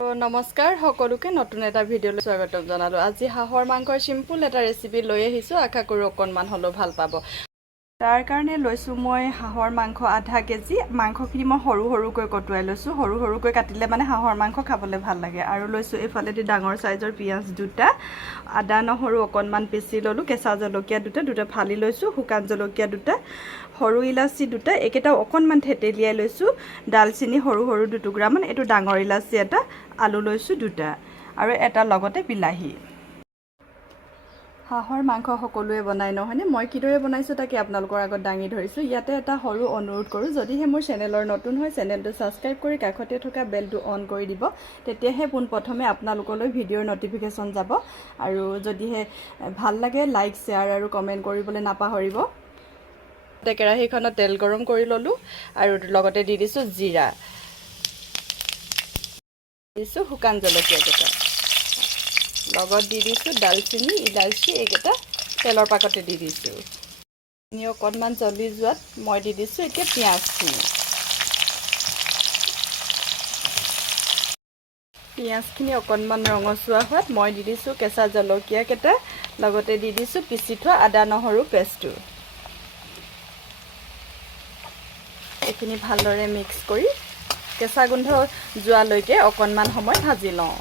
নমস্কাৰ সকলোকে নতুন এটা ভিডিঅ'লৈ স্বাগতম জনালোঁ। আজি হাঁহৰ মাংসৰ চিম্পুল এটা ৰেচিপি লৈ আহিছোঁ। আশা কৰোঁ অকণমান হ'লেও ভাল পাব। তাৰ কাৰণে লৈছোঁ মই হাঁহৰ মাংস আধা কেজি। মাংসখিনি মই সৰু সৰুকৈ কটুৱাই লৈছোঁ। সৰু সৰুকৈ কাটিলে মানে হাঁহৰ মাংস খাবলৈ ভাল লাগে। আৰু লৈছোঁ এইফালেদি ডাঙৰ চাইজৰ পিঁয়াজ দুটা, আদা নহৰু অকণমান পিচি ল'লোঁ, কেঁচা জলকীয়া দুটা ফালি লৈছোঁ, শুকান জলকীয়া দুটা, সৰু ইলাচি দুটা, এইকেইটাও অকণমান থেতেলিয়াই লৈছোঁ, ডালচেনি সৰু সৰু দুটুকুৰামান, এইটো ডাঙৰ ইলাচি এটা, আলু লৈছোঁ দুটা আৰু এটা লগতে বিলাহী। হাঁহৰ মাংস সকলোৱে বনাই নহয়নে? মই কিদৰে বনাইছোঁ তাকে আপোনালোকৰ আগত দাঙি ধৰিছোঁ। ইয়াতে এটা সৰু অনুৰোধ কৰোঁ, যদিহে মোৰ চেনেলৰ নতুন হয় চেনেলটো ছাবস্ক্ৰাইব কৰি কাষতে থকা বেলটো অন কৰি দিব, তেতিয়াহে পোনপ্ৰথমে আপোনালোকলৈ ভিডিঅ'ৰ নটিফিকেশ্যন যাব। আৰু যদিহে ভাল লাগে লাইক শ্বেয়াৰ আৰু কমেণ্ট কৰিবলৈ নাপাহৰিব। কেৰাহীখনত তেল গৰম কৰি ল'লোঁ আৰু লগতে দি দিছোঁ জিৰা, দিছোঁ শুকান জলকীয়া কেইটা, লগত দি দিছোঁ ডালচেনি ইলাচি, এইকেইটা তেলৰ পাকতে দি দিছোঁ। অকণমান জ্বলি যোৱাত মই দি দিছোঁ এতিয়া পিঁয়াজখিনি অকণমান ৰঙচুৱা হোৱাত মই দি দিছোঁ কেঁচা জলকীয়া কেইটা, লগতে দি দিছোঁ পিচি থোৱা আদা নহৰু পেষ্টটো। এইখিনি ভালদৰে মিক্স কৰি কেঁচা গোন্ধ যোৱালৈকে অকণমান সময় ভাজি লওঁ।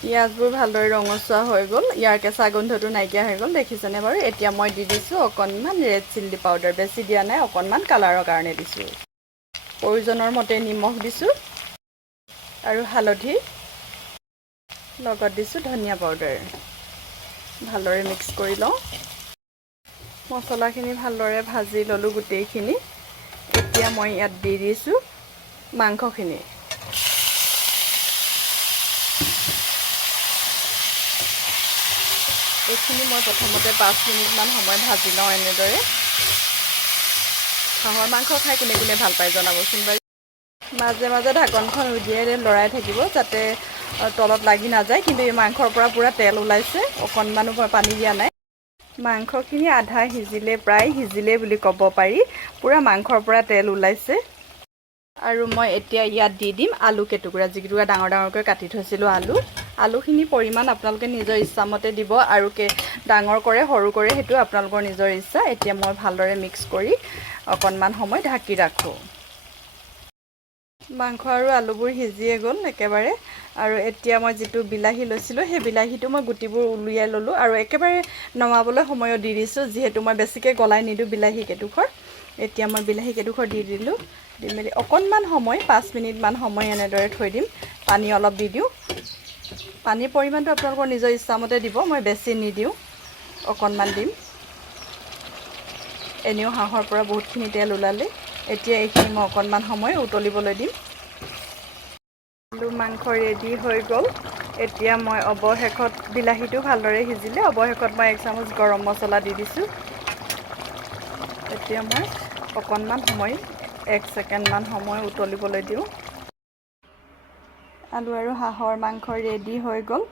পিঁয়াজবোৰ ভালদৰে ৰঙচুৱা হৈ গ'ল, ইয়াৰ কেঁচা গোন্ধটো নাইকিয়া হৈ গ'ল, দেখিছেনে বাৰু? এতিয়া মই দি দিছোঁ অকণমান ৰেড চিলি পাউডাৰ, বেছি দিয়া নাই, অকণমান কালাৰৰ কাৰণে দিছোঁ। প্ৰয়োজনৰ মতে নিমখ দিছোঁ আৰু হালধি, লগত দিছোঁ ধনিয়া পাউডাৰ। ভালদৰে মিক্স কৰি লওঁ। মছলাখিনি ভালদৰে ভাজি ল'লোঁ গোটেইখিনি। এতিয়া মই ইয়াত দি দিছোঁ মাংসখিনি। এইখিনি মই প্ৰথমতে 5 মিনিটমান সময় ভাজি লওঁ এনেদৰে। হাঁহৰ মাংস খাই কোনে কোনে ভাল পায় জনাবচোন বাৰু। মাজে মাজে ঢাকনখন উলিয়াই লৰাই থাকিব যাতে তলত লাগি নাযায়। কিন্তু এই মাংসৰ পৰা পূৰা তেল ওলাইছে, অকণমানো পানী দিয়া নাই। মাংসখিনি আধা সিজিলে, প্ৰায় সিজিলে বুলি ক'ব পাৰি, পূৰা মাংসৰ পৰা তেল ওলাইছে। আৰু মই এতিয়া ইয়াত দি দিম আলু কেইটুকুৰা, যিকেইটুকুৰা ডাঙৰ ডাঙৰকৈ কাটি থৈছিলোঁ আলুখিনি পৰিমাণ আপোনালোকে নিজৰ ইচ্ছামতে দিব, আৰু ডাঙৰ কৰে সৰু কৰে সেইটো আপোনালোকৰ নিজৰ ইচ্ছা। এতিয়া মই ভালদৰে মিক্স কৰি অকণমান সময় ঢাকি ৰাখোঁ। মাংস আৰু আলুবোৰ সিজিয়ে গ'ল একেবাৰে। আৰু এতিয়া মই যিটো বিলাহী লৈছিলোঁ সেই বিলাহীটো মই গুটিবোৰ উলিয়াই ল'লোঁ আৰু একেবাৰে নমাবলৈ সময়ত দি দিছোঁ, যিহেতু মই বেছিকৈ গলাই নিদিওঁ বিলাহী কেইডোখৰ। এতিয়া মই বিলাহী কেইডোখৰ দি দিলোঁ, দি মেলি অকণমান সময় 5 মিনিটমান সময় এনেদৰে থৈ দিম। পানী অলপ দি দিওঁ। পানীৰ পৰিমাণটো আপোনালোকৰ নিজৰ ইচ্ছামতে দিব, মই বেছি নিদিওঁ, অকণমান দিম। এনেও হাঁহৰ পৰা বহুতখিনি তেল ওলালে। এতিয়া এইখিনি মই অকণমান সময় উতলিবলৈ দিম। আলু মাংস ৰেডি হৈ গ'ল। এতিয়া মই অৱশেষত, বিলাহীটো ভালদৰে সিজিলে, অৱশেষত মই 1 চামুচ গৰম মছলা দি দিছোঁ। এতিয়া মই অকণমান সময় 1 ছেকেণ্ডমান সময় উতলিবলৈ দিওঁ। আলু আৰু হাঁহৰ মাংস ৰেডি হৈ গ'ল।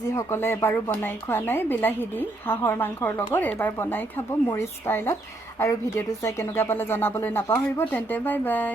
যিসকলে এবাৰো বনাই খোৱা নাই বিলাহী দি হাঁহৰ মাংসৰ লগত, এবাৰ বনাই খাব মোৰ ষ্টাইলত। আৰু ভিডিঅ'টো চাই কেনেকুৱা পালে জনাবলৈ নাপাহৰিব। তেন্তে বাই বাই।